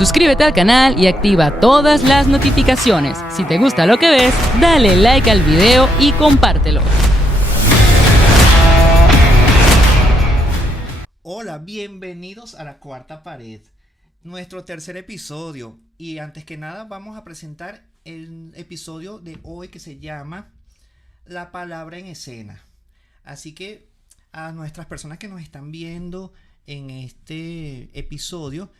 Suscríbete al canal y activa todas las notificaciones. Si te gusta lo que ves, dale like al video y compártelo. Hola, bienvenidos a La Cuarta Pared, nuestro tercer episodio. Y antes que nada vamos a presentar el episodio de hoy que se llama La Palabra en Escena. Así que a nuestras personas que nos están viendo en este episodio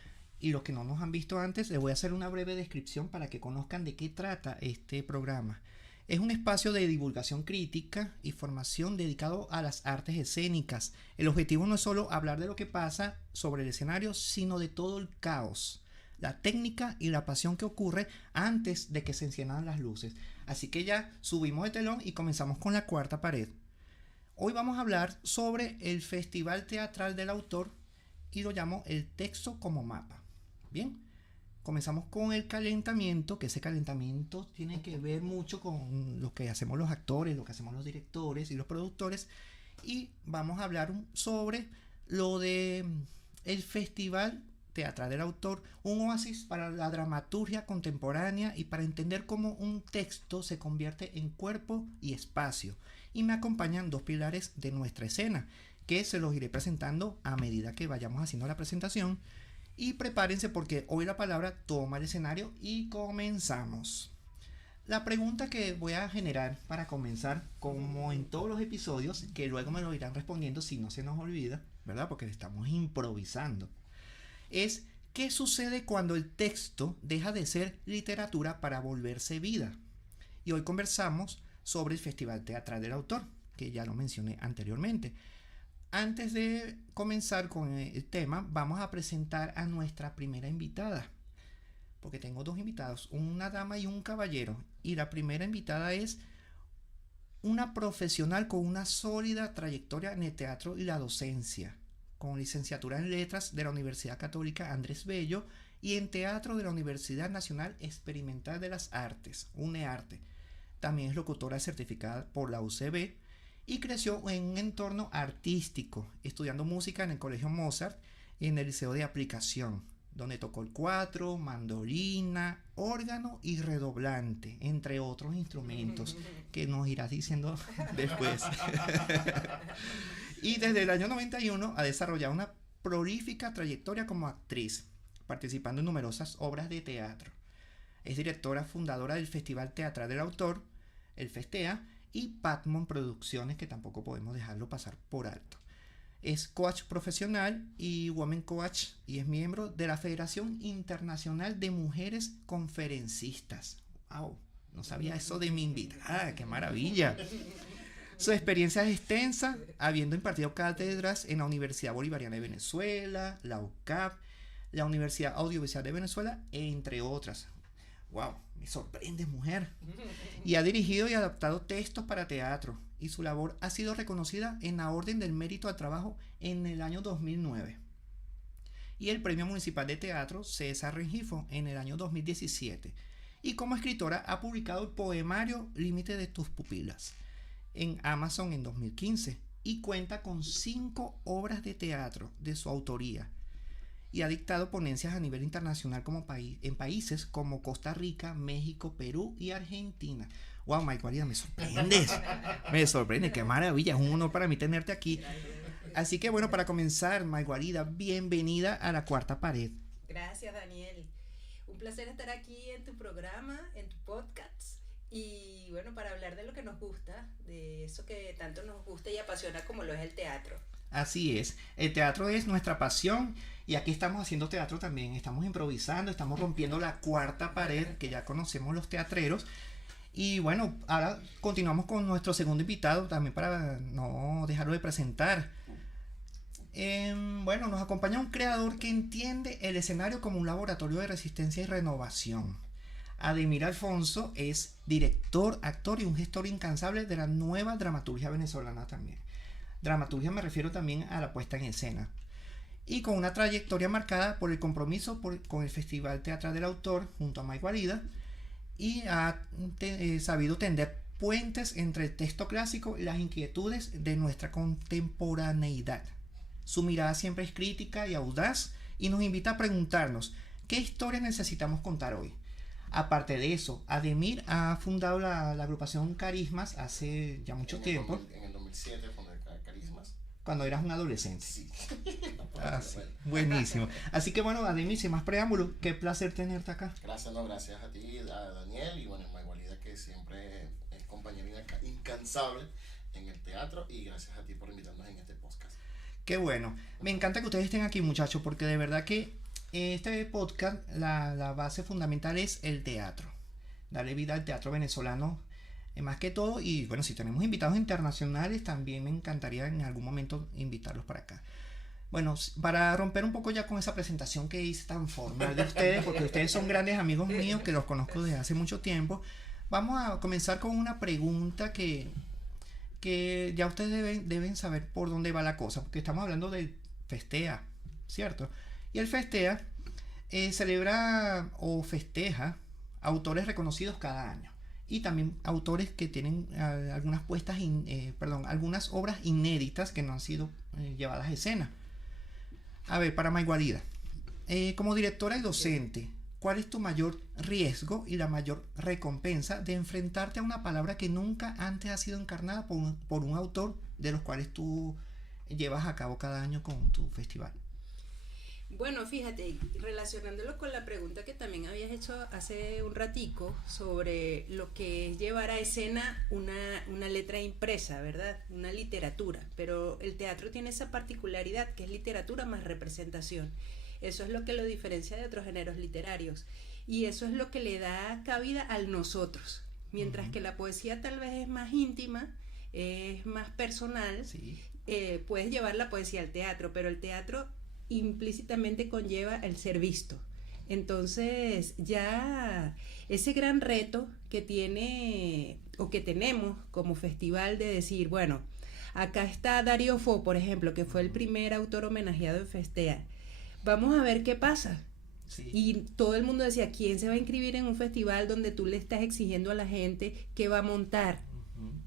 y los que no nos han visto antes, les voy a hacer una breve descripción para que conozcan de qué trata este programa. Es un espacio de divulgación crítica y formación dedicado a las artes escénicas. El objetivo no es solo hablar de lo que pasa sobre el escenario, sino de todo el caos, la técnica y la pasión que ocurre antes de que se enciendan las luces. Así que ya subimos el telón y comenzamos con La Cuarta Pared. Hoy vamos a hablar sobre el Festival Teatral del Autor y lo llamo el texto como mapa. Bien. Comenzamos con el calentamiento, que ese calentamiento tiene que ver mucho con lo que hacemos los actores, lo que hacemos los directores y los productores. Y vamos a hablar sobre lo de el Festival Teatral del Autor, un oasis para la dramaturgia contemporánea y para entender cómo un texto se convierte en cuerpo y espacio. Y me acompañan dos pilares de nuestra escena, que se los iré presentando a medida que vayamos haciendo la presentación. Y prepárense porque hoy la palabra toma el escenario y comenzamos. La pregunta que voy a generar para comenzar, como en todos los episodios, que luego me lo irán respondiendo si no se nos olvida, ¿verdad? Porque estamos improvisando, es ¿qué sucede cuando el texto deja de ser literatura para volverse vida? Y hoy conversamos sobre el Festival Teatral del Autor, que ya lo mencioné anteriormente. Antes de comenzar con el tema, vamos a presentar a nuestra primera invitada, porque tengo dos invitados, una dama y un caballero. Y la primera invitada es una profesional con una sólida trayectoria en el teatro y la docencia, con licenciatura en letras de la Universidad Católica Andrés Bello y en teatro de la Universidad Nacional Experimental de las Artes, UNEARTE. También es locutora certificada por la UCB. Y creció en un entorno artístico, estudiando música en el Colegio Mozart y en el Liceo de Aplicación, donde tocó el cuatro, mandolina, órgano y redoblante, entre otros instrumentos que nos irás diciendo después. Y desde el año 91 ha desarrollado una prolífica trayectoria como actriz, participando en numerosas obras de teatro. Es directora fundadora del Festival Teatral del Autor, el FESTEA, y Patmon Producciones, que tampoco podemos dejarlo pasar por alto. Es coach profesional y woman coach y es miembro de la Federación Internacional de Mujeres Conferencistas. ¡Wow! No sabía eso de mi invitada, ¡qué maravilla! Su experiencia es extensa, habiendo impartido cátedras en la Universidad Bolivariana de Venezuela, la UCAP, la Universidad Audiovisual de Venezuela, entre otras. ¡Wow! Me sorprende, mujer. Y ha dirigido y adaptado textos para teatro. Y su labor ha sido reconocida en la Orden del Mérito al Trabajo en el año 2009. Y el Premio Municipal de Teatro César Rengifo en el año 2017. Y como escritora ha publicado el poemario Límite de tus pupilas en Amazon en 2015. Y cuenta con 5 obras de teatro de su autoría. Y ha dictado ponencias a nivel internacional en países como Costa Rica, México, Perú y Argentina. ¡Wow, Mayguarida, me sorprendes! Me sorprende, qué maravilla, es un honor para mí tenerte aquí. Así que bueno, para comenzar, Mayguarida, bienvenida a La Cuarta Pared. Gracias, Daniel. Un placer estar aquí en tu programa, en tu podcast. Y bueno, para hablar de lo que nos gusta, de eso que tanto nos gusta y apasiona como lo es el teatro. Así es, el teatro es nuestra pasión y aquí estamos haciendo teatro también, estamos improvisando, estamos rompiendo la cuarta pared que ya conocemos los teatreros. Y bueno, ahora continuamos con nuestro segundo invitado también para no dejarlo de presentar. Bueno, nos acompaña un creador que entiende el escenario como un laboratorio de resistencia y renovación. Ademir Alfonso es director, actor y un gestor incansable de la nueva dramaturgia venezolana también. Dramaturgia me refiero también a la puesta en escena. Y con una trayectoria marcada por el compromiso con el Festival Teatral del Autor junto a Mayguarida y ha sabido tender puentes entre el texto clásico y las inquietudes de nuestra contemporaneidad. Su mirada siempre es crítica y audaz y nos invita a preguntarnos ¿qué historias necesitamos contar hoy? Aparte de eso, Ademir ha fundado la agrupación Carismas hace ya mucho tiempo. En el 2007 fundé Carismas. Cuando eras un adolescente. Sí. Sí. Buenísimo. Así que bueno, Ademir, sin más preámbulos, qué placer tenerte acá. Gracias a ti, a Daniel y bueno, a Maigualida, que siempre es compañera incansable en el teatro, y gracias a ti por invitarnos en este podcast. Qué bueno. Me encanta que ustedes estén aquí, muchachos, porque de verdad que este podcast, la base fundamental es el teatro. Darle vida al teatro venezolano, más que todo. Y bueno, si tenemos invitados internacionales, también me encantaría en algún momento invitarlos para acá. Bueno, para romper un poco ya con esa presentación que hice tan formal de ustedes, porque ustedes son grandes amigos míos que los conozco desde hace mucho tiempo, vamos a comenzar con una pregunta que ya ustedes deben saber por dónde va la cosa, porque estamos hablando del FESTEA, ¿cierto? Y el FESTEA celebra o festeja autores reconocidos cada año, y también autores que tienen algunas algunas obras inéditas que no han sido llevadas a escena. A ver, para Maigualida, como directora y docente, ¿cuál es tu mayor riesgo y la mayor recompensa de enfrentarte a una palabra que nunca antes ha sido encarnada por un autor de los cuales tú llevas a cabo cada año con tu festival? Bueno, fíjate, relacionándolo con la pregunta que también habías hecho hace un ratico sobre lo que es llevar a escena una letra impresa, ¿verdad? Una literatura, pero el teatro tiene esa particularidad que es literatura más representación. Eso es lo que lo diferencia de otros géneros literarios, y eso es lo que le da cabida al nosotros, mientras que la poesía tal vez es más íntima, es más personal. Sí. Puedes llevar la poesía al teatro, pero el teatro implícitamente conlleva el ser visto. Entonces ya ese gran reto que tiene o que tenemos como festival de decir, bueno, acá está Darío Fo, por ejemplo, que fue el primer autor homenajeado en FESTEA, vamos a ver qué pasa. Sí. Y todo el mundo decía, ¿quién se va a inscribir en un festival donde tú le estás exigiendo a la gente que va a montar?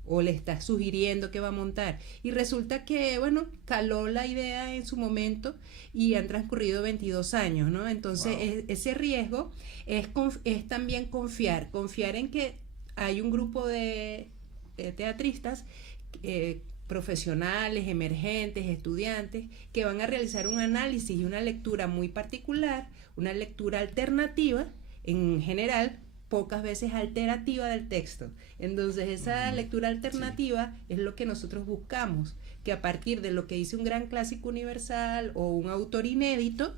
O le estás sugiriendo que va a montar, y resulta que, bueno, caló la idea en su momento y han transcurrido 22 años, ¿no? Entonces, wow. Ese riesgo es también confiar en que hay un grupo de teatristas profesionales, emergentes, estudiantes, que van a realizar un análisis y una lectura muy particular, una lectura alternativa, en general, pocas veces alterativa del texto. Entonces esa lectura alternativa es lo que nosotros buscamos, que a partir de lo que dice un gran clásico universal o un autor inédito,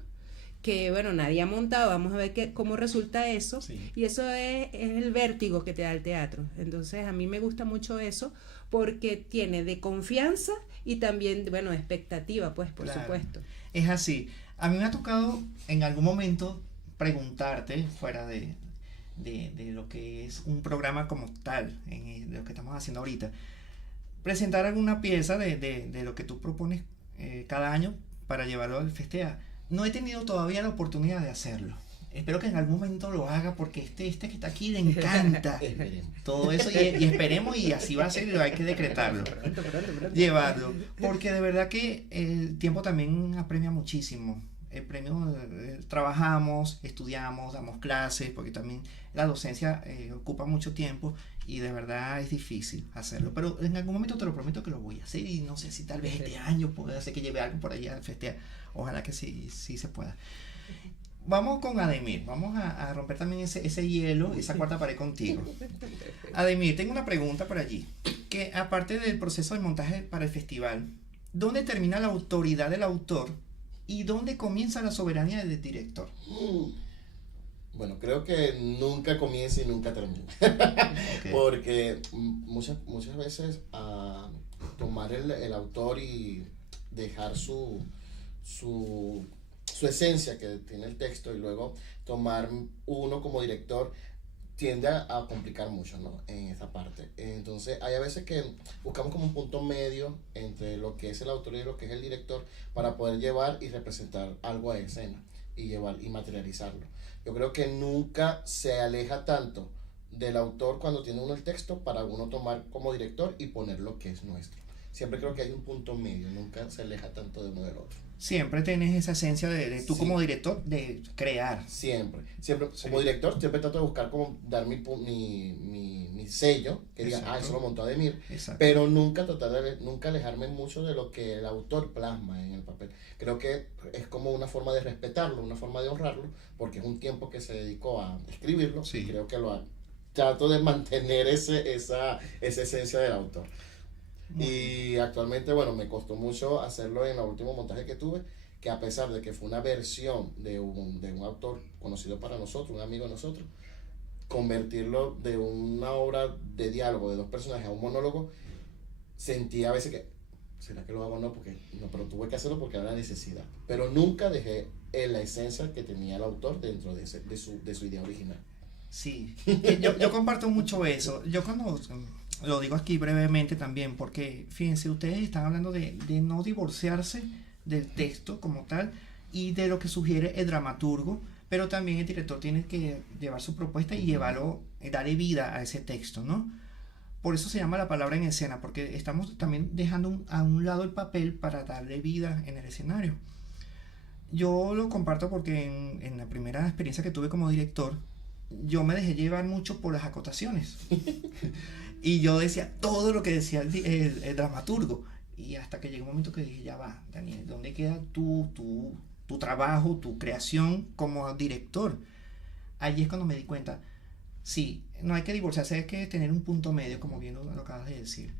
que bueno, nadie ha montado, vamos a ver cómo resulta eso, y eso es el vértigo que te da el teatro. Entonces a mí me gusta mucho eso, porque tiene de confianza y también, bueno, expectativa, pues, por supuesto. Es así. A mí me ha tocado en algún momento preguntarte, fuera de lo que es un programa como tal, de lo que estamos haciendo ahorita, presentar alguna pieza de lo que tú propones cada año para llevarlo al FESTEA. No he tenido todavía la oportunidad de hacerlo. Espero que en algún momento lo haga, porque este que está aquí le encanta todo eso, y esperemos, y así va a ser, y hay que decretarlo, llevarlo, porque de verdad que el tiempo también apremia muchísimo. El premio, trabajamos, estudiamos, damos clases, porque también la docencia ocupa mucho tiempo, y de verdad es difícil hacerlo, pero en algún momento te lo prometo que lo voy a hacer, y no sé si tal vez este año pueda hacer que lleve algo por allá al FESTEA. Ojalá que sí se pueda. Vamos con Ademir, vamos a romper también ese hielo, esa cuarta pared contigo. Ademir, tengo una pregunta por allí, que aparte del proceso de montaje para el festival, ¿dónde termina la autoridad del autor y dónde comienza la soberanía del director? Bueno, creo que nunca comienza y nunca termina. Okay. Porque muchas veces tomar el autor y dejar su esencia que tiene el texto, y luego tomar uno como director, tiende a complicar mucho, ¿no? En esa parte. Entonces hay a veces que buscamos como un punto medio entre lo que es el autor y lo que es el director, para poder llevar y representar algo a escena y llevar y materializarlo. Yo creo que nunca se aleja tanto del autor cuando tiene uno el texto para uno tomar como director y poner lo que es nuestro. Siempre creo que hay un punto medio, nunca se aleja tanto de uno del otro. Siempre tienes esa esencia de tú Sí. como director de crear. Siempre, Sí. como director, siempre trato de buscar como dar mi sello, que diga, Exacto. eso lo montó Ademir, Exacto. pero nunca nunca alejarme mucho de lo que el autor plasma en el papel. Creo que es como una forma de respetarlo, una forma de honrarlo, porque es un tiempo que se dedicó a escribirlo, Sí. y creo que trato de mantener esa esencia del autor. Y actualmente, bueno, me costó mucho hacerlo en el último montaje que tuve, que a pesar de que fue una versión de un autor conocido para nosotros, un amigo de nosotros, convertirlo de una obra de diálogo de dos personajes a un monólogo, sentía a veces que, ¿será que lo hago o no? No, pero tuve que hacerlo porque era la necesidad. Pero nunca dejé la esencia que tenía el autor dentro de su idea original. Sí, yo comparto mucho eso. Yo cuando lo digo aquí brevemente también, porque fíjense, ustedes están hablando de no divorciarse del texto como tal y de lo que sugiere el dramaturgo, pero también el director tiene que llevar su propuesta y llevarlo, darle vida a ese texto, ¿no? Por eso se llama la palabra en escena, porque estamos también dejando a un lado el papel para darle vida en el escenario. Yo lo comparto porque en la primera experiencia que tuve como director, yo me dejé llevar mucho por las acotaciones. Y yo decía todo lo que decía el dramaturgo. Y hasta que llegó un momento que dije, ya va, Daniel, ¿dónde queda tu trabajo, tu creación como director? Allí es cuando me di cuenta, sí, no hay que divorciarse, hay que tener un punto medio, como bien lo acabas de decir.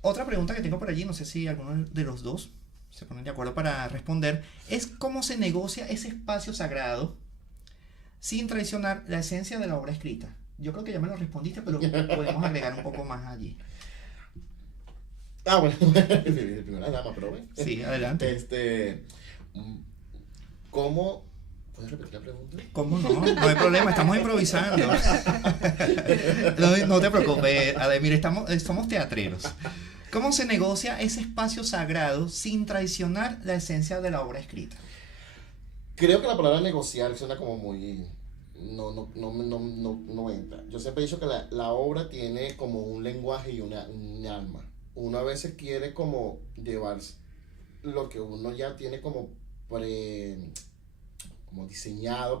Otra pregunta que tengo por allí, no sé si alguno de los dos se ponen de acuerdo para responder, es cómo se negocia ese espacio sagrado sin traicionar la esencia de la obra escrita. Yo creo que ya me lo respondiste, pero podemos agregar un poco más allí. Ah, bueno, primera dama, pero ven. Sí, adelante. ¿Cómo? ¿Puedes repetir la pregunta? ¿Cómo no? No hay problema, estamos improvisando. No te preocupes, Ademir, somos teatreros. ¿Cómo se negocia ese espacio sagrado sin traicionar la esencia de la obra escrita? Creo que la palabra negociar suena como muy... No entra. Yo siempre he dicho que la obra tiene como un lenguaje y un alma. Uno a veces quiere como llevar lo que uno ya tiene como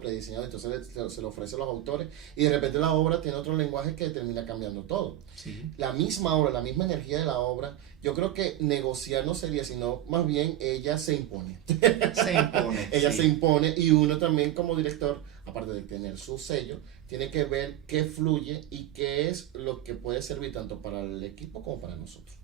prediseñado, entonces se lo ofrece a los autores y de repente la obra tiene otro lenguaje que termina cambiando todo. Sí. La misma obra, la misma energía de la obra, yo creo que negociar no sería, sino más bien ella se impone. Se impone. Ella sí. se impone y uno también como director, aparte de tener su sello, tiene que ver qué fluye y qué es lo que puede servir tanto para el equipo como para nosotros.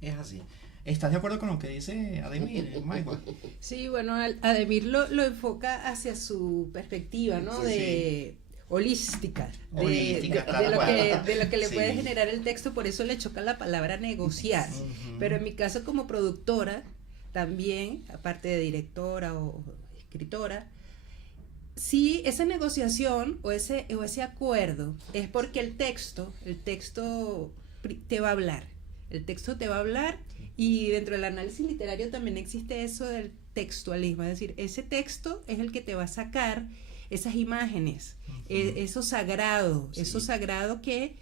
Es así. ¿Estás de acuerdo con lo que dice Ademir, Maigua? Sí, bueno, Ademir lo enfoca hacia su perspectiva, ¿no? Sí. Holística, Holística, tal cual. de lo que le Sí. puede generar el texto, por eso le choca la palabra negociar. Ujú. Pero en mi caso como productora, también, aparte de directora o escritora, sí, esa negociación o ese acuerdo es porque el texto te va a hablar. El texto te va a hablar y dentro del análisis literario también existe eso del textualismo, es decir, ese texto es el que te va a sacar esas imágenes, eso sagrado, Sí. eso sagrado que,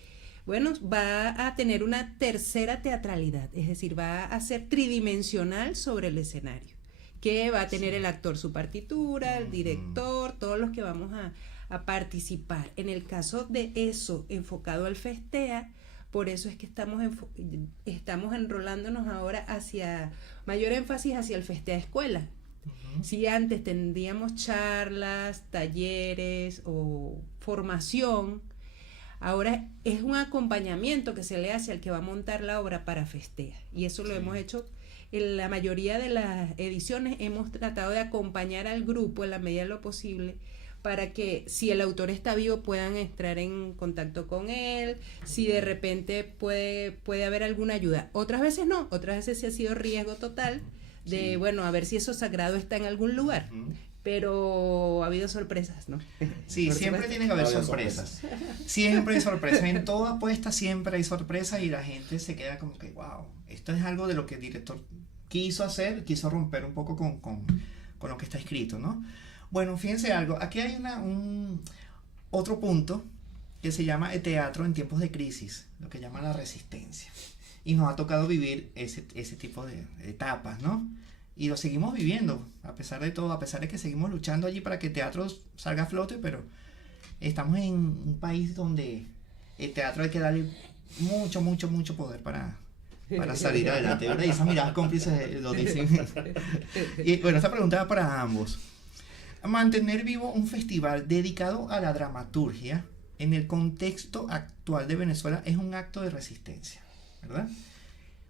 bueno, va a tener una tercera teatralidad, es decir, va a ser tridimensional sobre el escenario, que va a tener Sí. el actor su partitura, el Ujú. director, todos los que vamos a participar. En el caso de eso enfocado al Festea, por eso es que estamos enrolándonos ahora hacia mayor énfasis hacia el Festea Escuela. Ujú. Si antes tendríamos charlas, talleres o formación, ahora es un acompañamiento que se le hace al que va a montar la obra para Festea. Y eso lo Sí. hemos hecho en la mayoría de las ediciones, hemos tratado de acompañar al grupo en la medida de lo posible para que si el autor está vivo puedan entrar en contacto con él, si de repente puede haber alguna ayuda. Otras veces no, otras veces sí ha sido riesgo total de, Sí. bueno, a ver si eso sagrado está en algún lugar. Ujú. Pero ha habido sorpresas, ¿no? Sí, Por siempre supuesto. tienen que haber Había sorpresas. Siempre hay sorpresas. En toda apuesta siempre hay sorpresas y la gente se queda como que, wow, esto es algo de lo que el director quiso hacer, quiso romper un poco con lo que está escrito, ¿no? Bueno, fíjense algo, aquí hay otro punto que se llama el teatro en tiempos de crisis, lo que llama la resistencia. Y nos ha tocado vivir ese tipo de etapas, ¿no? y lo seguimos viviendo, a pesar de todo, a pesar de que seguimos luchando allí para que el teatro salga a flote, pero estamos en un país donde el teatro hay que darle mucho poder para salir adelante, ¿verdad? Y esas miradas cómplices lo dicen. Y bueno, esta pregunta va para ambos. Mantener vivo un festival dedicado a la dramaturgia en el contexto actual de Venezuela es un acto de resistencia, ¿verdad?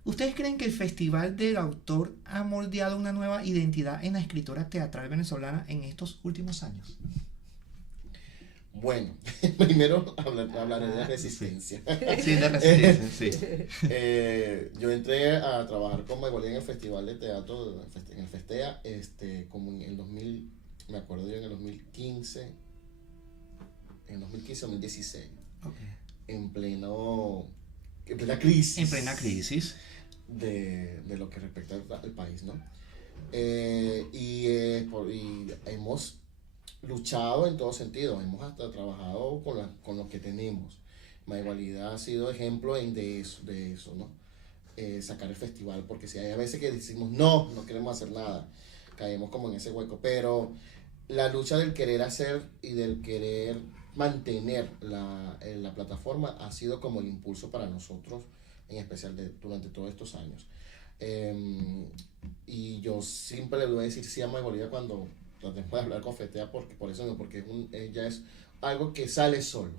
¿Ustedes creen que el Festival del Autor ha moldeado una nueva identidad en la escritora teatral venezolana en estos últimos años? Bueno, primero hablaré de la resistencia. Sí, de resistencia, sí. Yo entré a trabajar con Maygualía en el Festival de Teatro, en el Festea, como en el 2000, me acuerdo yo, en el 2015, 2016, Okay. en plena crisis. En plena crisis. De lo que respecta al país, ¿no? Y hemos luchado en todo sentido, hemos hasta trabajado con lo que tenemos. Maygualidad ha sido ejemplo de eso, ¿no? Sacar el festival, porque si hay a veces que decimos no queremos hacer nada, caemos como en ese hueco, pero la lucha del querer hacer y del querer mantener la plataforma ha sido como el impulso para nosotros, en especial durante todos estos años. Y yo siempre le voy a decir sí a Maygualía cuando tratemos de hablar con Festea, porque ya es algo que sale solo.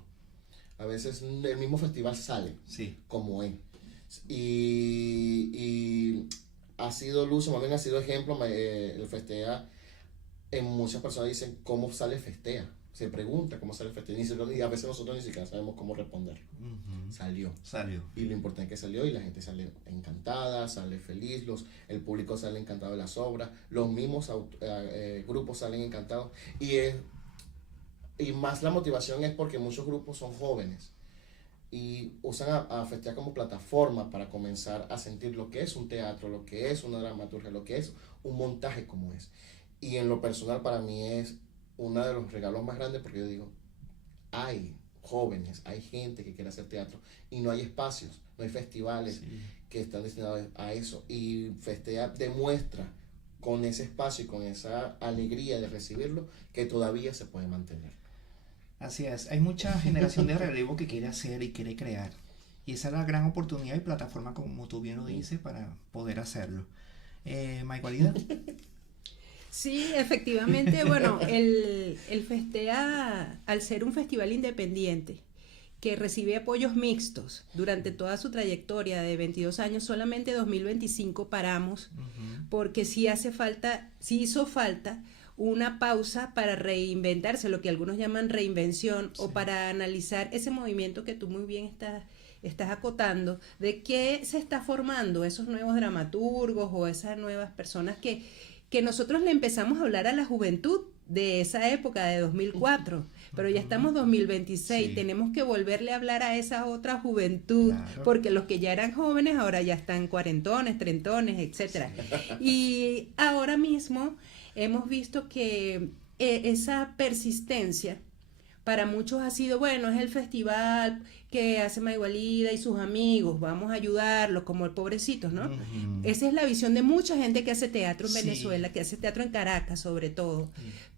A veces el mismo festival sale, Sí. como es. Y ha sido luz, más bien ha sido ejemplo. El Festea, en muchas personas dicen cómo sale Festea. Se pregunta cómo sale Festea y a veces nosotros ni siquiera sabemos cómo responder. Uh-huh. Salió. Salió. Y lo importante es que salió y la gente sale encantada, sale feliz, el público sale encantado de las obras, los mismos grupos salen encantados. Y más la motivación es porque muchos grupos son jóvenes y usan a Festea como plataforma para comenzar a sentir lo que es un teatro, lo que es una dramaturgia, lo que es un montaje como es. Y en lo personal para mí es uno de los regalos más grandes, porque yo digo, hay jóvenes, hay gente que quiere hacer teatro y no hay espacios, no hay festivales que están destinados a eso, y Festea demuestra con ese espacio y con esa alegría de recibirlo que todavía se puede mantener. Así es, hay mucha generación de relevo que quiere hacer y quiere crear, y esa es la gran oportunidad y plataforma, como tú bien lo dices, para poder hacerlo. Maygualía. Sí, efectivamente, bueno, el Festea, al ser un festival independiente que recibe apoyos mixtos durante toda su trayectoria de 22 años, solamente 2025 paramos, porque sí hizo falta una pausa para reinventarse, lo que algunos llaman reinvención, o para analizar ese movimiento que tú muy bien estás acotando, de qué se está formando esos nuevos dramaturgos o esas nuevas personas que nosotros le empezamos a hablar a la juventud de esa época, de 2004, pero ya estamos 2026, sí. Tenemos que volverle a hablar a esa otra juventud, claro. Porque los que ya eran jóvenes ahora ya están cuarentones, trentones, etcétera. Sí. Y ahora mismo hemos visto que esa persistencia para muchos ha sido, bueno, es el festival que hace Maygualida y sus amigos, vamos a ayudarlos como el pobrecitos, ¿no? Uh-huh. Esa es la visión de mucha gente que hace teatro en Venezuela, que hace teatro en Caracas sobre todo.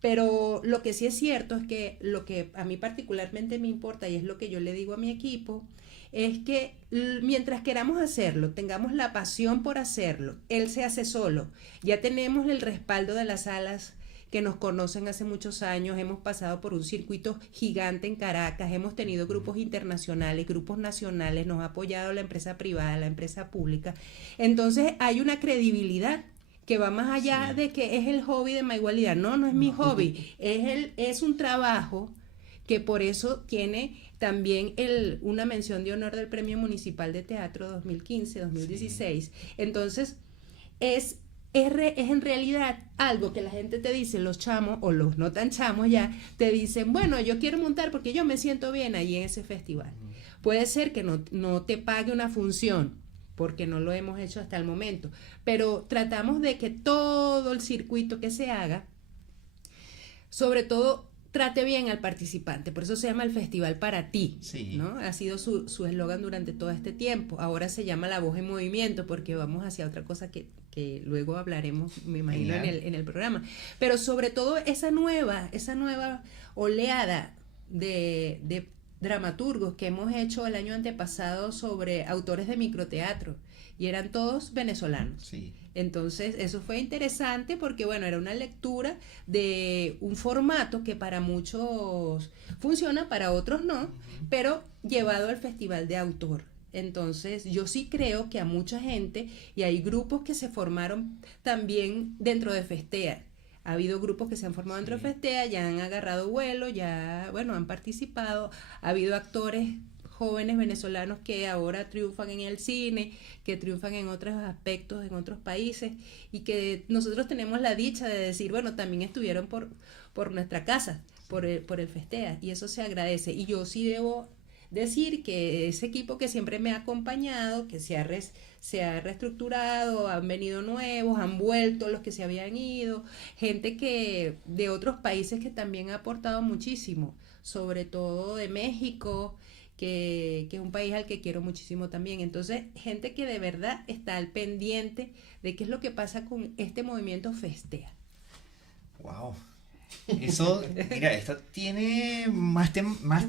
Pero lo que sí es cierto es que lo que a mí particularmente me importa, y es lo que yo le digo a mi equipo, es que mientras queramos hacerlo, tengamos la pasión por hacerlo, él se hace solo, ya tenemos el respaldo de las salas que nos conocen hace muchos años, hemos pasado por un circuito gigante en Caracas, hemos tenido grupos internacionales, grupos nacionales, nos ha apoyado la empresa privada, la empresa pública. Entonces hay una credibilidad que va más allá de que es el hobby de Maygualida. No es mi hobby, es un trabajo que por eso tiene también una mención de honor del Premio Municipal de Teatro 2015-2016. Sí. Entonces es en realidad algo que la gente te dice, los chamos o los no tan chamos ya, te dicen, bueno, yo quiero montar porque yo me siento bien ahí en ese festival. Puede ser que no te pague una función, porque no lo hemos hecho hasta el momento, pero tratamos de que todo el circuito que se haga, sobre todo trate bien al participante. Por eso se llama el Festival para ti, Sí. ¿no? Ha sido su eslogan durante todo este tiempo. Ahora se llama La Voz en Movimiento porque vamos hacia otra cosa que luego hablaremos, me imagino, en el programa. Pero sobre todo esa nueva oleada de dramaturgos que hemos hecho el año antepasado sobre autores de microteatro, y eran todos venezolanos. Sí. Entonces eso fue interesante porque bueno, era una lectura de un formato que para muchos funciona, para otros no, pero llevado al festival de autor. Entonces yo sí creo que a mucha gente, y hay grupos que se formaron también dentro de Festea. Ha habido grupos que se han formado dentro de Festea, ya han agarrado vuelo, ya, bueno, han participado. Ha habido actores jóvenes venezolanos que ahora triunfan en el cine, que triunfan en otros aspectos, en otros países, y que nosotros tenemos la dicha de decir, bueno, también estuvieron por nuestra casa, por el Festea, y eso se agradece. Y yo sí debo decir que ese equipo que siempre me ha acompañado, que se ha reestructurado, han venido nuevos, han vuelto los que se habían ido, gente que de otros países que también ha aportado muchísimo, sobre todo de México, que es un país al que quiero muchísimo también. Entonces, gente que de verdad está al pendiente de qué es lo que pasa con este movimiento Festea. Wow. Eso, mira, esto tiene más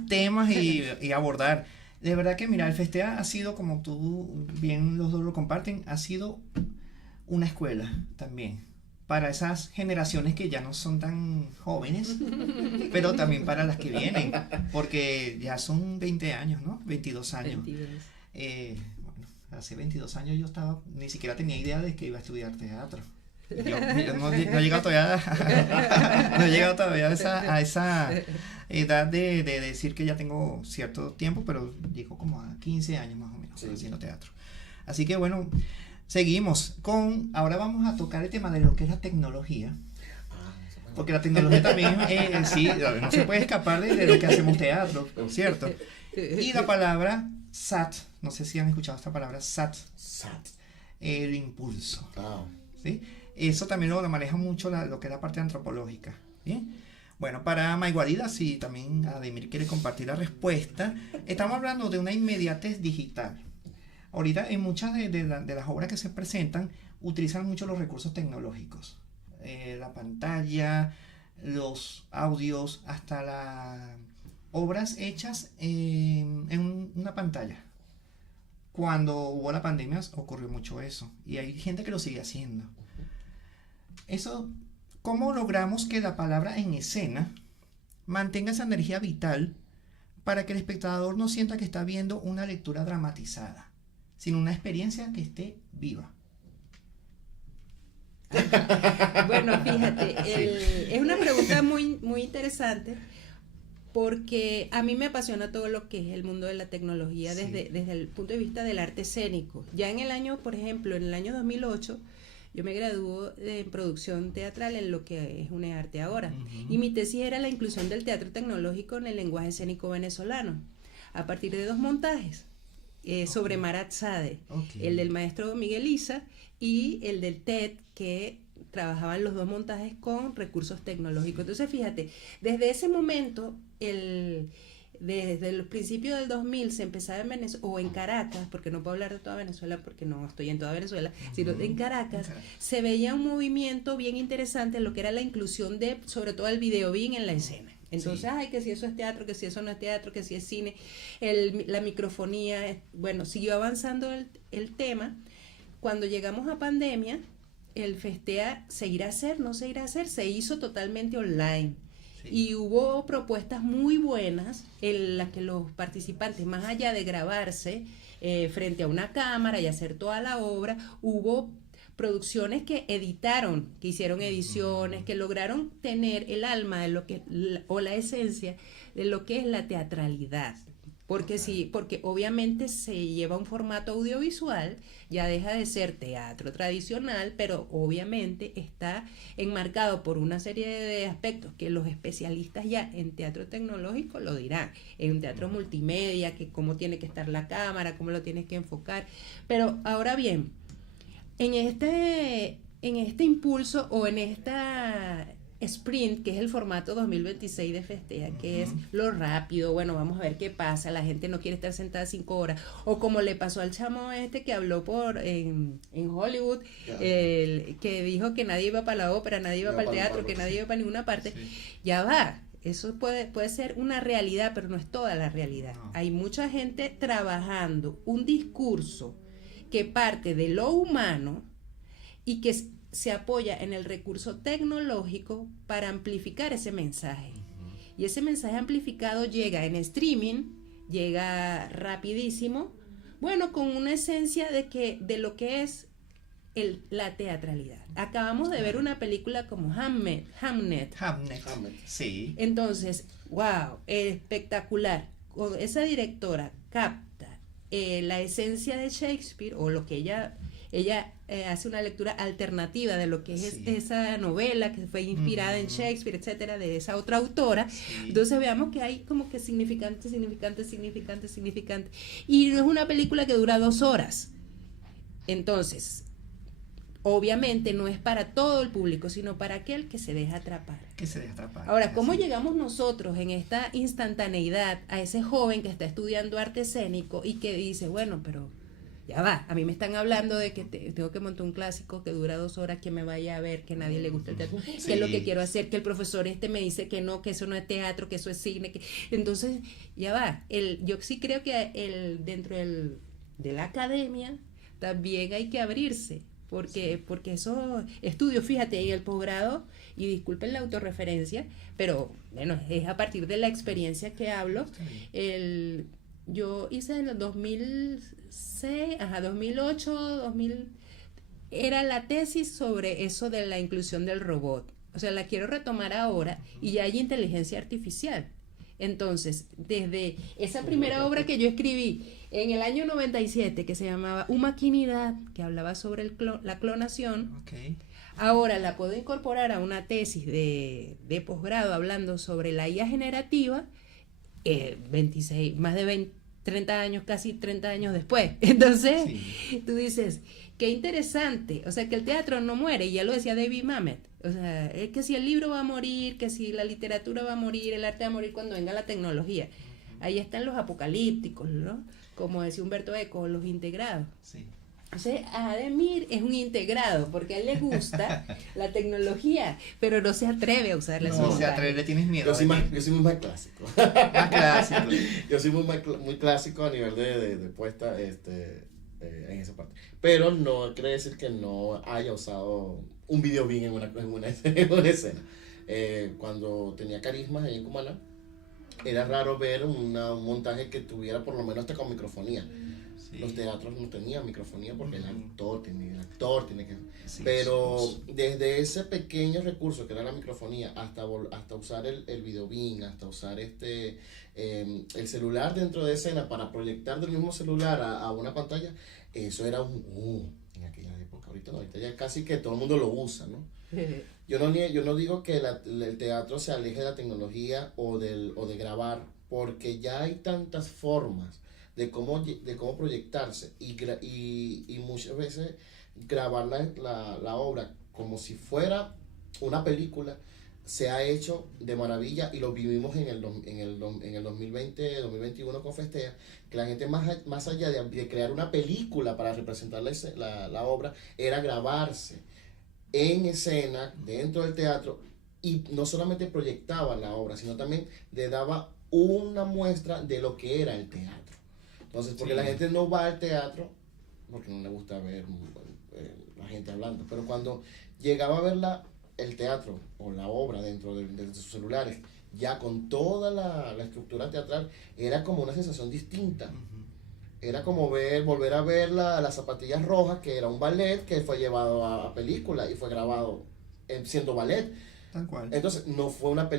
temas y abordar. De verdad que, mira, el Festea ha sido, como tú bien los dos lo comparten, ha sido una escuela también para esas generaciones que ya no son tan jóvenes, pero también para las que vienen, porque ya son 20 años, ¿no? 22 años. 22. Bueno, hace 22 años yo ni siquiera tenía idea de que iba a estudiar teatro. Yo no he llegado todavía a esa edad de decir que ya tengo cierto tiempo, pero llego como a 15 años más o menos haciendo teatro. Así que bueno, seguimos ahora vamos a tocar el tema de lo que es la tecnología. Porque la tecnología también, sí, no se puede escapar de lo que hacemos teatro, ¿cierto? Y la palabra SAT, no sé si han escuchado esta palabra SAT. El impulso. ¿Sí? Eso también lo maneja mucho lo que es la parte antropológica. ¿Bien? Bueno, para Mayguarida, si también Ademir quiere compartir la respuesta, estamos hablando de una inmediatez digital. Ahorita en muchas de las obras que se presentan utilizan mucho los recursos tecnológicos. La pantalla, los audios, hasta las obras hechas en una pantalla. Cuando hubo la pandemia ocurrió mucho eso y hay gente que lo sigue haciendo. Eso, ¿cómo logramos que la palabra en escena mantenga esa energía vital para que el espectador no sienta que está viendo una lectura dramatizada, sino una experiencia que esté viva? Bueno, fíjate, es una pregunta muy, muy interesante porque a mí me apasiona todo lo que es el mundo de la tecnología desde el punto de vista del arte escénico. Ya en el año, por ejemplo, en el año 2008, yo me gradué en producción teatral en lo que es UNEARTE ahora. Y mi tesis era la inclusión del teatro tecnológico en el lenguaje escénico venezolano, a partir de 2 montajes sobre Marat Sade, el del maestro Miguel Isa y el del TED, que trabajaban los 2 montajes con recursos tecnológicos. Entonces, fíjate, desde ese momento, desde los principios del 2000 se empezaba en Venezuela, o en Caracas, porque no puedo hablar de toda Venezuela porque no estoy en toda Venezuela, sino en Caracas, se veía un movimiento bien interesante en lo que era la inclusión de, sobre todo, el video bien en la escena. Entonces, que si eso es teatro, que si eso no es teatro, que si es cine, la microfonía, bueno, siguió avanzando el tema. Cuando llegamos a pandemia, el Festea se irá a hacer, no se irá a hacer, se hizo totalmente online. Y hubo propuestas muy buenas en las que los participantes, más allá de grabarse frente a una cámara y hacer toda la obra, hubo producciones que editaron, que hicieron ediciones, que lograron tener el alma de lo que, o la esencia de lo que es la teatralidad. Porque porque obviamente se lleva un formato audiovisual, ya deja de ser teatro tradicional, pero obviamente está enmarcado por una serie de aspectos que los especialistas ya en teatro tecnológico lo dirán, en teatro multimedia, que cómo tiene que estar la cámara, cómo lo tienes que enfocar. Pero ahora bien, en este impulso o en esta sprint, que es el formato 2026 de Festea, que es lo rápido, bueno, vamos a ver qué pasa, la gente no quiere estar sentada 5 horas, o como le pasó al chamo este que habló en Hollywood, que dijo que nadie iba para la ópera, nadie iba para el teatro, que nadie iba para ninguna parte, ya va. Eso puede ser una realidad, pero no es toda la realidad. No. Hay mucha gente trabajando un discurso que parte de lo humano y que se apoya en el recurso tecnológico para amplificar ese mensaje. Y ese mensaje amplificado llega en streaming, llega rapidísimo, bueno, con una esencia de lo que es la teatralidad. Acabamos de ver una película como Hamnet. Sí. Entonces, wow, espectacular. Esa directora capta la esencia de Shakespeare, o lo que ella hace una lectura alternativa de lo que es esa novela que fue inspirada en Shakespeare, etcétera, de esa otra autora. Entonces veamos que hay como que significante. Y no es una película que dura 2 horas. Entonces, obviamente no es para todo el público, sino para aquel que se deja atrapar. Ahora, ¿cómo llegamos nosotros en esta instantaneidad a ese joven que está estudiando arte escénico y que dice, bueno, pero ya va, a mí me están hablando de que tengo que montar un clásico que dura 2 horas, que me vaya a ver, que nadie le gusta el teatro, que es lo que quiero hacer, que el profesor me dice que no, que eso no es teatro, que eso es cine, entonces, ya va, yo sí creo que dentro de la academia también hay que abrirse. Porque esos estudios, fíjate, en el posgrado, y disculpen la autorreferencia, pero bueno, es a partir de la experiencia que hablo. Yo hice en el 2006, 2008, era la tesis sobre eso de la inclusión del robot. O sea, la quiero retomar ahora y ya hay inteligencia artificial. Entonces, desde esa primera obra que yo escribí en el año 97, que se llamaba Humaquinidad, que hablaba sobre la clonación, ahora la puedo incorporar a una tesis de posgrado hablando sobre la IA generativa, 30 años, casi 30 años después. Entonces, tú dices, qué interesante, o sea, que el teatro no muere, y ya lo decía David Mamet. O sea, es que si el libro va a morir, que si la literatura va a morir, el arte va a morir cuando venga la tecnología. Ahí están los apocalípticos, ¿no? Como decía Humberto Eco, los integrados. Entonces, Ademir es un integrado, porque a él le gusta la tecnología, pero no se atreve a usarla. No se atreve, le tienes miedo. Yo soy muy más clásico. Yo soy muy clásico a nivel de puesta en esa parte. Pero no quiere decir que no haya usado un video bien en una escena. Cuando tenía Carismas ahí en Cumaná, era raro ver un montaje que tuviera por lo menos hasta con microfonía. Los teatros no tenían microfonía porque el actor tiene que... Pero desde ese pequeño recurso que era la microfonía hasta usar el videobeam, hasta usar el celular dentro de escena para proyectar del mismo celular a una pantalla, eso era en aquella época. Ahorita ya casi que todo el mundo lo usa, ¿no? Yo no digo que el teatro se aleje de la tecnología o de grabar, porque ya hay tantas formas de cómo proyectarse y muchas veces grabar la obra como si fuera una película se ha hecho de maravilla, y lo vivimos en el 2020, 2021 con Festea, que la gente más allá de crear una película para representar la obra, era grabarse en escena dentro del teatro, y no solamente proyectaba la obra, sino también le daba una muestra de lo que era el teatro. Entonces, porque la gente no va al teatro porque no le gusta ver la gente hablando, pero cuando llegaba a ver el teatro o la obra dentro de sus celulares, ya con toda la estructura teatral, era como una sensación distinta. Era como volver a ver las Zapatillas Rojas, que era un ballet que fue llevado a película y fue grabado siendo ballet. Tal cual. Entonces no es una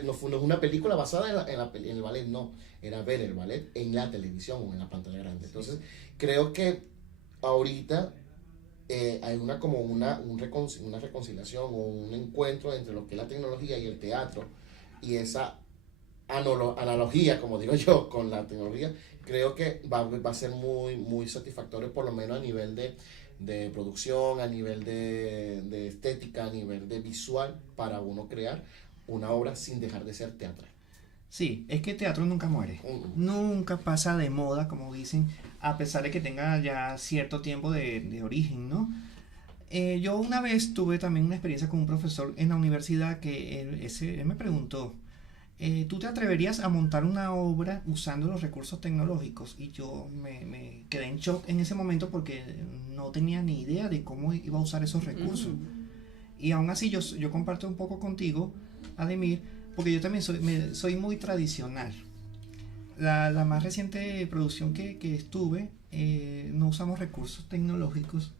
película basada en el ballet, no, era ver el ballet en la televisión o en la pantalla grande. Entonces creo que ahorita hay una reconciliación o un encuentro entre lo que es la tecnología y el teatro, y esa analogía, como digo yo, con la tecnología, creo que va a ser muy, muy satisfactorio, por lo menos a nivel de producción, a nivel de estética, a nivel de visual, para uno crear una obra sin dejar de ser teatral. Sí, es que el teatro nunca muere, nunca pasa de moda, como dicen, a pesar de que tenga ya cierto tiempo de origen, ¿no? Yo una vez tuve también una experiencia con un profesor en la universidad que él me preguntó, ¿tú te atreverías a montar una obra usando los recursos tecnológicos? Y yo me quedé en shock en ese momento porque no tenía ni idea de cómo iba a usar esos recursos. Y aún así yo comparto un poco contigo, Ademir, porque yo también soy muy tradicional. La más reciente producción que estuve, no usamos recursos tecnológicos,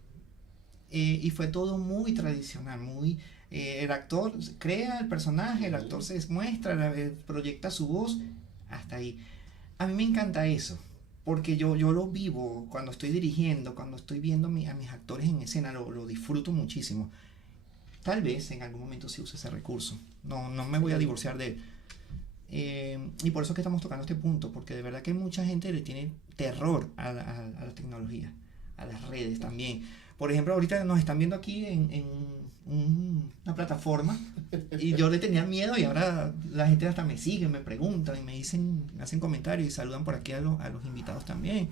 y fue todo muy tradicional, muy... el actor crea el personaje, el actor se muestra, proyecta su voz, hasta ahí. A mí me encanta eso, porque yo lo vivo cuando estoy dirigiendo, cuando estoy viendo a mis actores en escena, lo disfruto muchísimo. Tal vez en algún momento sí use ese recurso, no me voy a divorciar de él. Y por eso que estamos tocando este punto, porque de verdad que mucha gente le tiene terror a la tecnología, a las redes también. Por ejemplo, ahorita nos están viendo aquí en una plataforma y yo le tenía miedo y ahora la gente hasta me sigue, me preguntan y me hacen comentarios y saludan por aquí a los invitados también.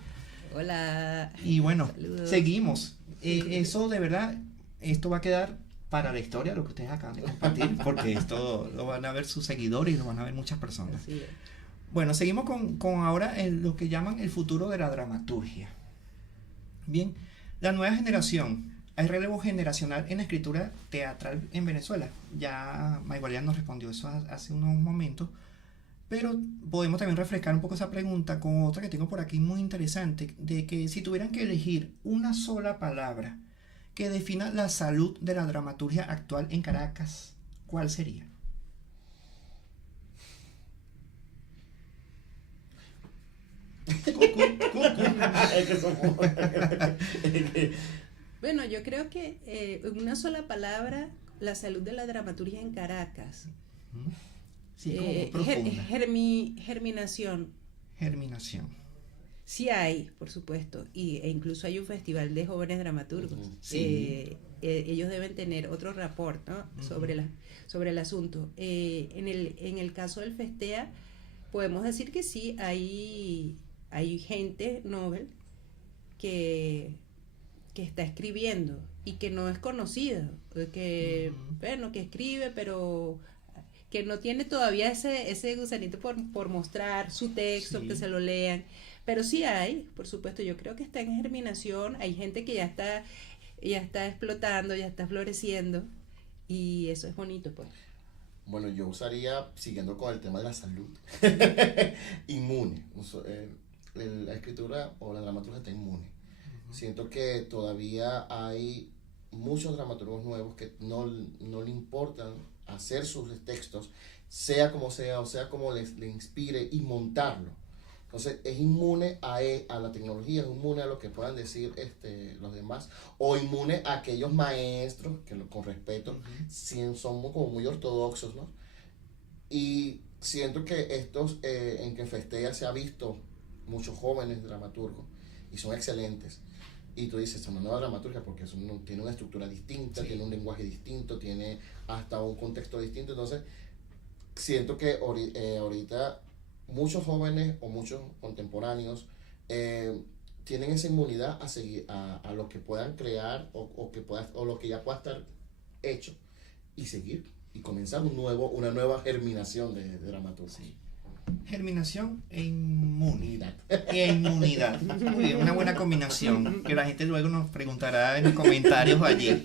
Hola. Y bueno, Saludos. seguimos. Eso de verdad, esto va a quedar para la historia, lo que ustedes acaban de compartir, porque esto lo van a ver sus seguidores y lo van a ver muchas personas. Así es. Bueno, seguimos con ahora lo que llaman el futuro de la dramaturgia. Bien, la nueva generación, hay relevo generacional en la escritura teatral en Venezuela. Ya Maybalian nos respondió eso hace unos momentos, pero podemos también refrescar un poco esa pregunta con otra que tengo por aquí muy interesante, de que si tuvieran que elegir una sola palabra que defina la salud de la dramaturgia actual en Caracas, ¿cuál sería? Es que somos... Bueno, yo creo que en una sola palabra, la salud de la dramaturgia en Caracas. Sí, como muy profunda. Germinación. Germinación. Sí hay, por supuesto, e incluso hay un festival de jóvenes dramaturgos. Sí. Ellos deben tener otro rapport, ¿no? sobre el asunto. En el caso del Festea, podemos decir que sí, hay gente novel que está escribiendo y que no es conocida, que escribe, pero que no tiene todavía ese gusanito por mostrar su texto, Sí. que se lo lean. Pero sí hay, por supuesto, yo creo que está en germinación, hay gente que ya está explotando, ya está floreciendo, y eso es bonito, pues. Bueno, yo usaría, siguiendo con el tema de la salud, inmune. La escritura o la dramaturgia está inmune. Siento que todavía hay muchos dramaturgos nuevos que no le importan hacer sus textos, sea como sea, o sea como le inspire, y montarlo. Entonces es inmune a la tecnología, es inmune a lo que puedan decir los demás, o inmune a aquellos maestros que con respeto son como muy ortodoxos, ¿no? Y siento que en que Festea se ha visto muchos jóvenes dramaturgos y son excelentes. Y tú dices, son una nueva dramaturgia porque tiene una estructura distinta, Sí. tiene un lenguaje distinto, tiene hasta un contexto distinto. Entonces, siento que ahorita muchos jóvenes o muchos contemporáneos tienen esa inmunidad a seguir a lo que puedan crear o lo que ya pueda estar hecho y seguir y comenzar una nueva germinación de dramaturgia. Sí. Germinación e inmunidad. Unidad. E inmunidad. Muy bien, una buena combinación. Que la gente luego nos preguntará en los comentarios allí.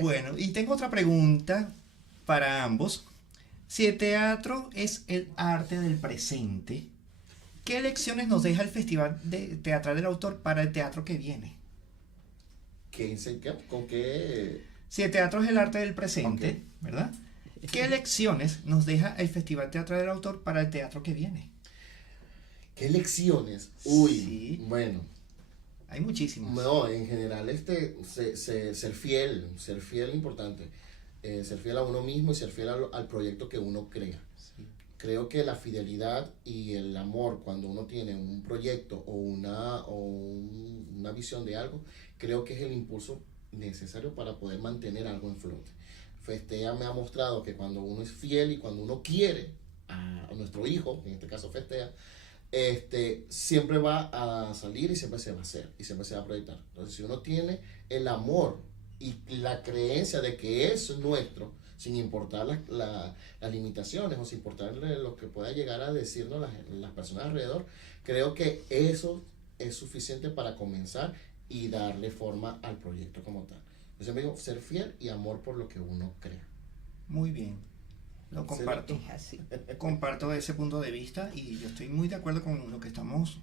Bueno, y tengo otra pregunta para ambos. Si el teatro es el arte del presente, ¿qué lecciones nos deja el Festival Teatral del Autor para el teatro que viene? ¿Con qué? Si el teatro es el arte del presente, ¿verdad? ¿Qué lecciones nos deja el Festival Teatral del Autor para el teatro que viene? ¿Qué lecciones? Uy, Sí. bueno. Hay muchísimas. No, en general ser fiel es importante. Ser fiel a uno mismo y ser fiel al proyecto que uno crea. Sí. Creo que la fidelidad y el amor cuando uno tiene un proyecto o una visión de algo, creo que es el impulso necesario para poder mantener algo en flote. Festea me ha mostrado que cuando uno es fiel y cuando uno quiere a nuestro hijo, en este caso Festea, siempre va a salir y siempre se va a hacer y siempre se va a proyectar. Entonces, si uno tiene el amor y la creencia de que es nuestro, sin importar las limitaciones o sin importar lo que pueda llegar a decirnos las personas alrededor, creo que eso es suficiente para comenzar y darle forma al proyecto como tal. Yo siempre digo, ser fiel y amor por lo que uno crea. Muy bien. Lo comparto. Es así. Comparto ese punto de vista y yo estoy muy de acuerdo con lo que estamos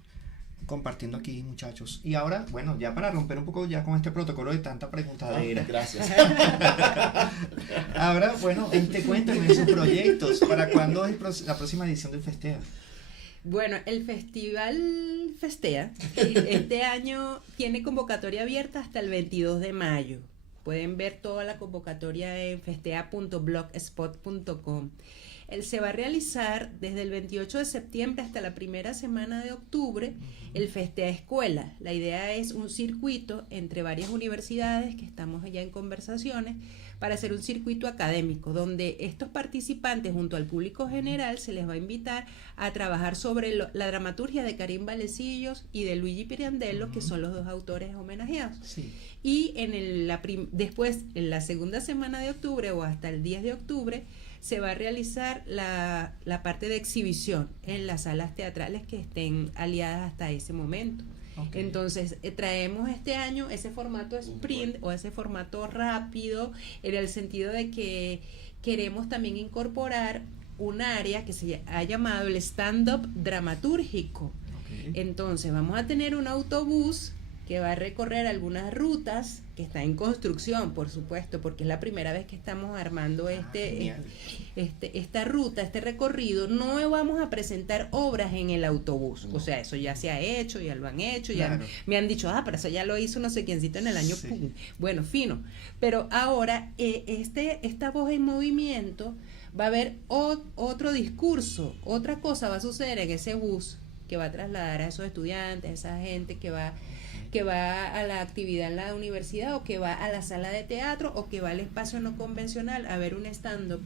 compartiendo aquí, muchachos. Y ahora, bueno, ya para romper un poco ya con este protocolo de tanta preguntadera. Gracias. Ahora, bueno, cuéntame sus proyectos. ¿Para cuándo es la próxima edición del Festea? Bueno, el Festival Festea este año tiene convocatoria abierta hasta el 22 de mayo. Pueden ver toda la convocatoria en festea.blogspot.com. Él se va a realizar desde el 28 de septiembre hasta la primera semana de octubre, el Festea Escuela. La idea es un circuito entre varias universidades que estamos ya en conversaciones para hacer un circuito académico donde estos participantes junto al público general se les va a invitar a trabajar sobre la dramaturgia de Karim Valecillos y de Luigi Pirandello, que son los dos autores homenajeados. Sí. Y después, en la segunda semana de octubre o hasta el 10 de octubre, se va a realizar la parte de exhibición en las salas teatrales que estén aliadas hasta ese momento. Okay. Entonces traemos este año ese formato sprint o ese formato rápido, en el sentido de que queremos también incorporar un área que se ha llamado el stand-up dramatúrgico. Okay. Entonces vamos a tener un autobús que va a recorrer algunas rutas, que está en construcción, por supuesto, porque es la primera vez que estamos armando esta ruta, este recorrido. No vamos a presentar obras en el autobús, o sea, eso ya se ha hecho, ya lo han hecho, ya me han dicho, pero eso ya lo hizo no sé quiéncito en el año, sí. Bueno, fino, pero ahora esta voz en movimiento va a haber otro discurso, otra cosa va a suceder en ese bus que va a trasladar a esos estudiantes, a esa gente que va a la actividad en la universidad o que va a la sala de teatro o que va al espacio no convencional a ver un stand-up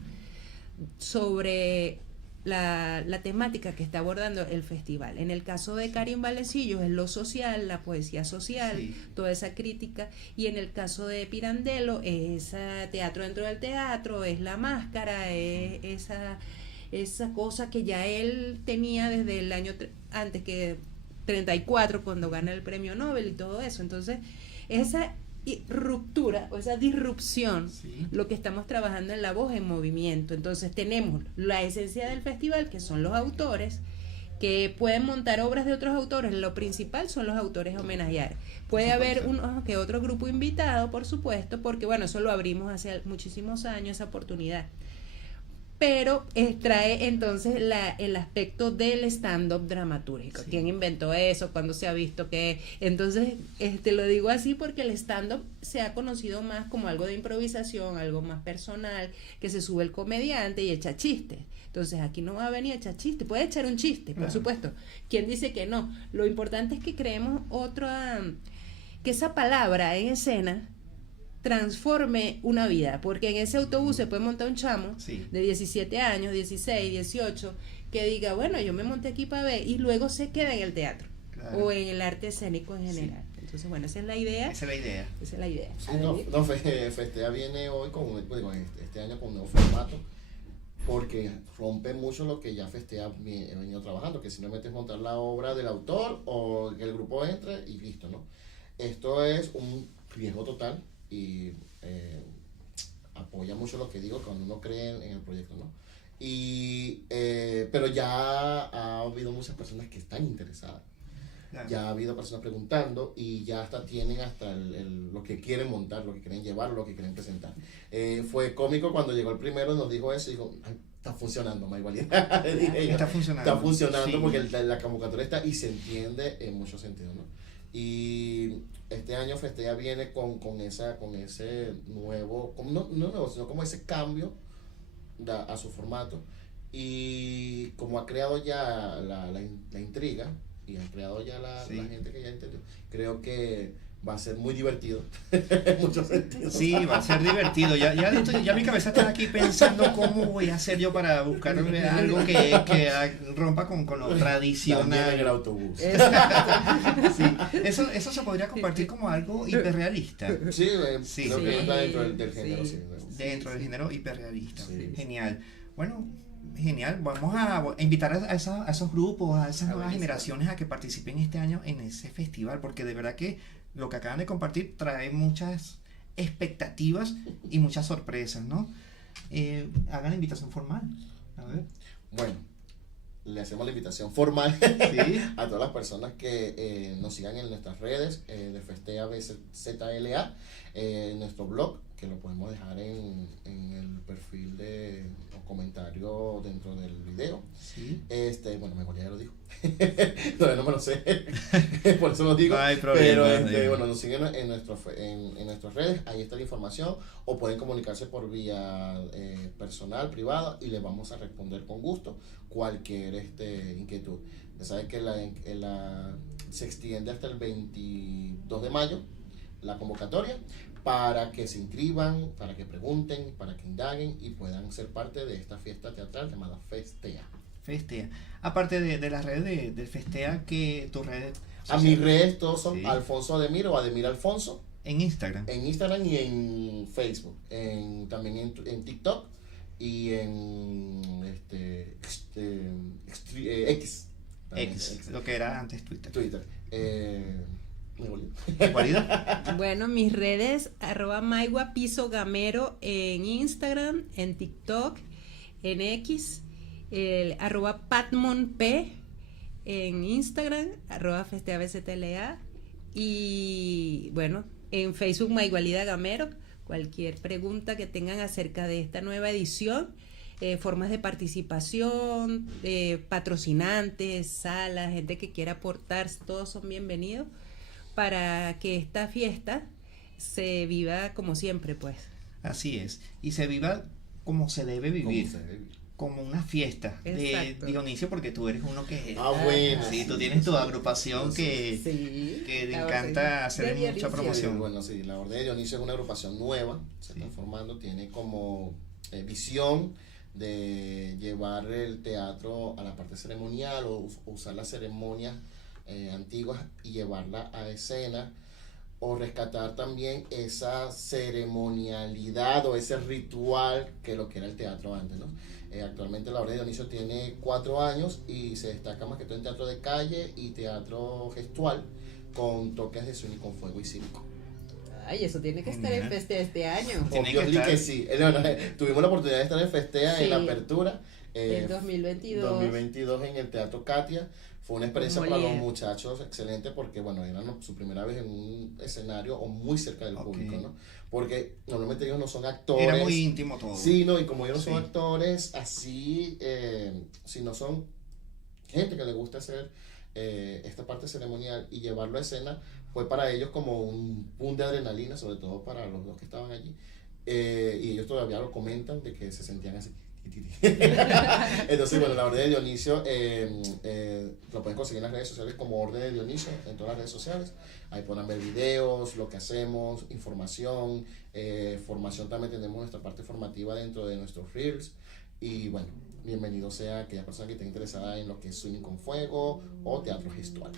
sobre la temática que está abordando el festival. En el caso de Karim Valecillos es lo social, la poesía social, sí, toda esa crítica, y en el caso de Pirandello es teatro dentro del teatro, es la máscara, es esa cosa que ya él tenía desde el año antes que 34, cuando gana el premio Nobel y todo eso. Entonces, esa ruptura o esa disrupción, sí, lo que estamos trabajando en la voz en movimiento. Entonces, tenemos la esencia del festival, que son los autores, que pueden montar obras de otros autores. Lo principal son los autores a homenajear. Puede haber uno que otro grupo invitado, por supuesto, porque bueno, eso lo abrimos hace muchísimos años, esa oportunidad. Pero trae entonces el aspecto del stand-up dramatúrgico. Sí. ¿Quién inventó eso? ¿Cuándo se ha visto que? Entonces, lo digo así porque el stand-up se ha conocido más como algo de improvisación, algo más personal, que se sube el comediante y echa chistes. Entonces, aquí no va a venir a echar chistes. Puede echar un chiste, por supuesto. ¿Quién dice que no? Lo importante es que creemos que esa palabra en escena transforme una vida, porque en ese autobús se puede montar un chamo, sí, de 17 años, 16, 18, que diga, bueno, yo me monté aquí para ver, y luego se queda en el teatro, claro, o en el arte escénico en general. Sí. Entonces, bueno, esa es la idea. Esa es la idea. Sí, Festea viene hoy este año con un nuevo formato, porque rompe mucho lo que ya Festea ha venido trabajando, que simplemente es montar la obra del autor o que el grupo entre y listo, ¿no? Esto es un riesgo total y apoya mucho lo que digo cuando uno cree en el proyecto, ¿no? Pero ya ha habido muchas personas que están interesadas. Claro. Ya ha habido personas preguntando y ya tienen lo que quieren montar, lo que quieren llevar, lo que quieren presentar. Fue cómico cuando llegó el primero, nos dijo eso y dijo, está funcionando, Mayvalida. Está funcionando, sí, porque la convocatoria está y se entiende en muchos sentidos, ¿no? Y este año Festea viene con ese nuevo, no nuevo, sino como ese cambio a su formato, y como ha creado ya la intriga y ha creado ya la gente que ya entendió, creo que va a ser muy divertido en muchos sentidos. Sí, va a ser divertido. Ya mi cabeza está aquí pensando cómo voy a hacer yo para buscar algo que rompa con lo También en el tradicional. autobús. Sí, eso se podría compartir como algo hiperrealista. Sí, Sí. creo que no está dentro del Sí. género. Sí. Dentro del género hiperrealista. Sí. Genial. Bueno, genial. Vamos a invitar a esos grupos, a esas nuevas buenísimo. generaciones a que participen este año en ese festival, porque de verdad que lo que acaban de compartir trae muchas expectativas y muchas sorpresas, ¿no? Hagan la invitación formal. A ver. Bueno, le hacemos la invitación formal Sí. a todas las personas que nos sigan en nuestras redes de Festea BZLA, en nuestro blog, que lo podemos dejar en el perfil o comentario dentro del video. Sí. Bueno, mejor ya lo dijo. Todavía no me lo sé. Por eso lo digo. No hay problema, Pero bueno, nos siguen en nuestras redes, ahí está la información, o pueden comunicarse por vía personal, privada, y les vamos a responder con gusto cualquier inquietud. Ya saben que se extiende hasta el 22 de mayo la convocatoria, para que se inscriban, para que pregunten, para que indaguen y puedan ser parte de esta fiesta teatral llamada Festea. Festea. Aparte de las redes del Festea, que tus redes A mis redes todos son Sí. Alfonso Ademir o Ademir Alfonso, en Instagram. en Instagram y en Facebook, también en TikTok y en X. También, X, lo que era antes Twitter. Twitter. Me volví. ¿Cualidad? Bueno, mis redes, @maiguapisogamero en Instagram, en TikTok, en X, @patmonp en Instagram, @festeabztla, y bueno, en Facebook Maigualida Gamero. Cualquier pregunta que tengan acerca de esta nueva edición, formas de participación, patrocinantes, salas, gente que quiera aportar, todos son bienvenidos para que esta fiesta se viva como siempre, pues. Así es. Y se viva como se debe vivir. ¿Cómo se ve? Como una fiesta de Exacto. Dionisio, porque tú eres uno que Bueno. sí, tú tienes tu agrupación que Sí. te la encanta orden hacer de mucha Dionisio. promoción. Sí, bueno, sí, la Orden de Dionisio es una agrupación nueva, se Sí. está formando, tiene como visión de llevar el teatro a la parte ceremonial o usar las ceremonias antiguas y llevarla a escena, o rescatar también esa ceremonialidad o ese ritual que lo que era el teatro antes, ¿no? Actualmente la Orden de Dionisio tiene 4 años y se destaca más que todo en teatro de calle y teatro gestual, con toques de swing, con fuego y circo. Ay, eso tiene que estar Genial. en Feste este año. Tiene Obvio que que estar- sí. Bueno, tuvimos la oportunidad de estar en Festea en la Sí. apertura. En 2022. 2022 en el Teatro Katia. Fue una experiencia para los Molière. muchachos excelente, porque bueno, era su primera vez en un escenario o muy cerca del Ok. público, ¿no? Porque normalmente ellos no son actores. Era muy íntimo todo. Sí, no, y como ellos no son Sí. actores, así, si no son gente que le gusta hacer esta parte ceremonial y llevarlo a escena, fue para ellos como un boom de adrenalina, sobre todo para los dos que estaban allí. Y ellos todavía lo comentan de que se sentían así. Entonces, bueno, la Orden de Dionisio lo pueden conseguir en las redes sociales como Orden de Dionisio, en todas las redes sociales. Ahí podrán ver videos, lo que hacemos, información, formación. También tenemos nuestra parte formativa dentro de nuestros reels. Y bueno, bienvenido sea aquella persona que esté interesada en lo que es swing con fuego o teatro gestual.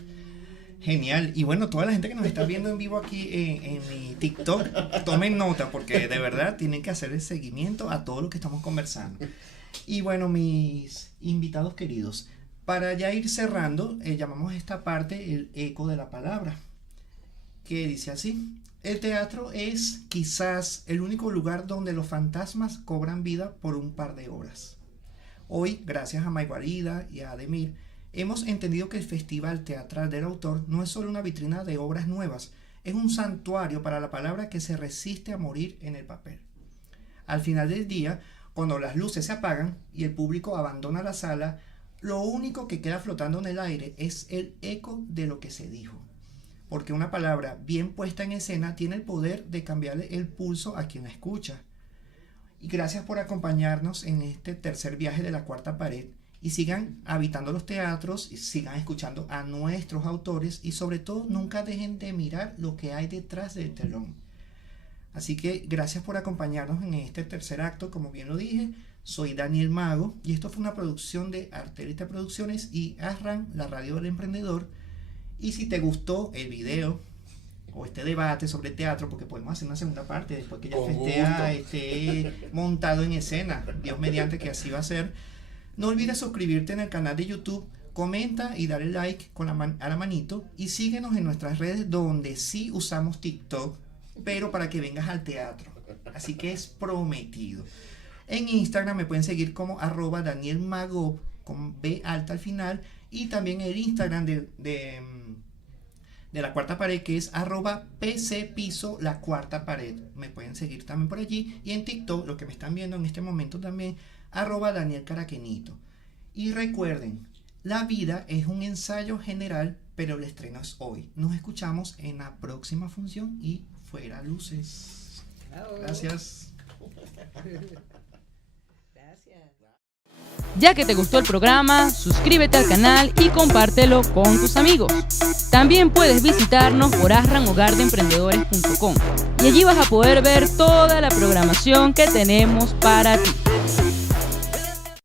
Genial. Y bueno, toda la gente que nos está viendo en vivo aquí en mi TikTok, tomen nota, porque de verdad tienen que hacer el seguimiento a todo lo que estamos conversando. Y bueno, mis invitados queridos, para ya ir cerrando, llamamos a esta parte el eco de la palabra, que dice así: el teatro es quizás el único lugar donde los fantasmas cobran vida por un par de horas. Hoy, gracias a Maigualida y a Ademir, hemos entendido que el Festival Teatral del Autor no es solo una vitrina de obras nuevas, es un santuario para la palabra que se resiste a morir en el papel. Al final del día, cuando las luces se apagan y el público abandona la sala, lo único que queda flotando en el aire es el eco de lo que se dijo. Porque una palabra bien puesta en escena tiene el poder de cambiarle el pulso a quien la escucha. Y gracias por acompañarnos en este tercer viaje de la cuarta pared. y sigan habitando los teatros y sigan escuchando a nuestros autores y sobre todo nunca dejen de mirar lo que hay detrás del telón. Así que gracias por acompañarnos en este tercer acto, como bien lo dije. Soy Daniel Mago y esto fue una producción de Artelita Producciones y Asran, la radio del emprendedor. Y si te gustó el video o este debate sobre teatro, porque podemos hacer una segunda parte después que ya Festea esté montado en escena, Dios mediante que así va a ser, no olvides suscribirte en el canal de YouTube, comenta y dale like con a la manito y síguenos en nuestras redes donde sí usamos TikTok, pero para que vengas al teatro, así que es prometido. En Instagram me pueden seguir como @DanielMago con B alta al final, y también el Instagram de La Cuarta Pared, que es @PCPiso La Cuarta Pared. Me pueden seguir también por allí, y en TikTok, lo que me están viendo en este momento también, @Daniel Caraquenito. Y recuerden, la vida es un ensayo general, pero el estreno es hoy. Nos escuchamos en la próxima función y fuera luces. Gracias. Ya que te gustó el programa, suscríbete al canal y compártelo con tus amigos. También puedes visitarnos por asranhogardeemprendedores.com y allí vas a poder ver toda la programación que tenemos para ti.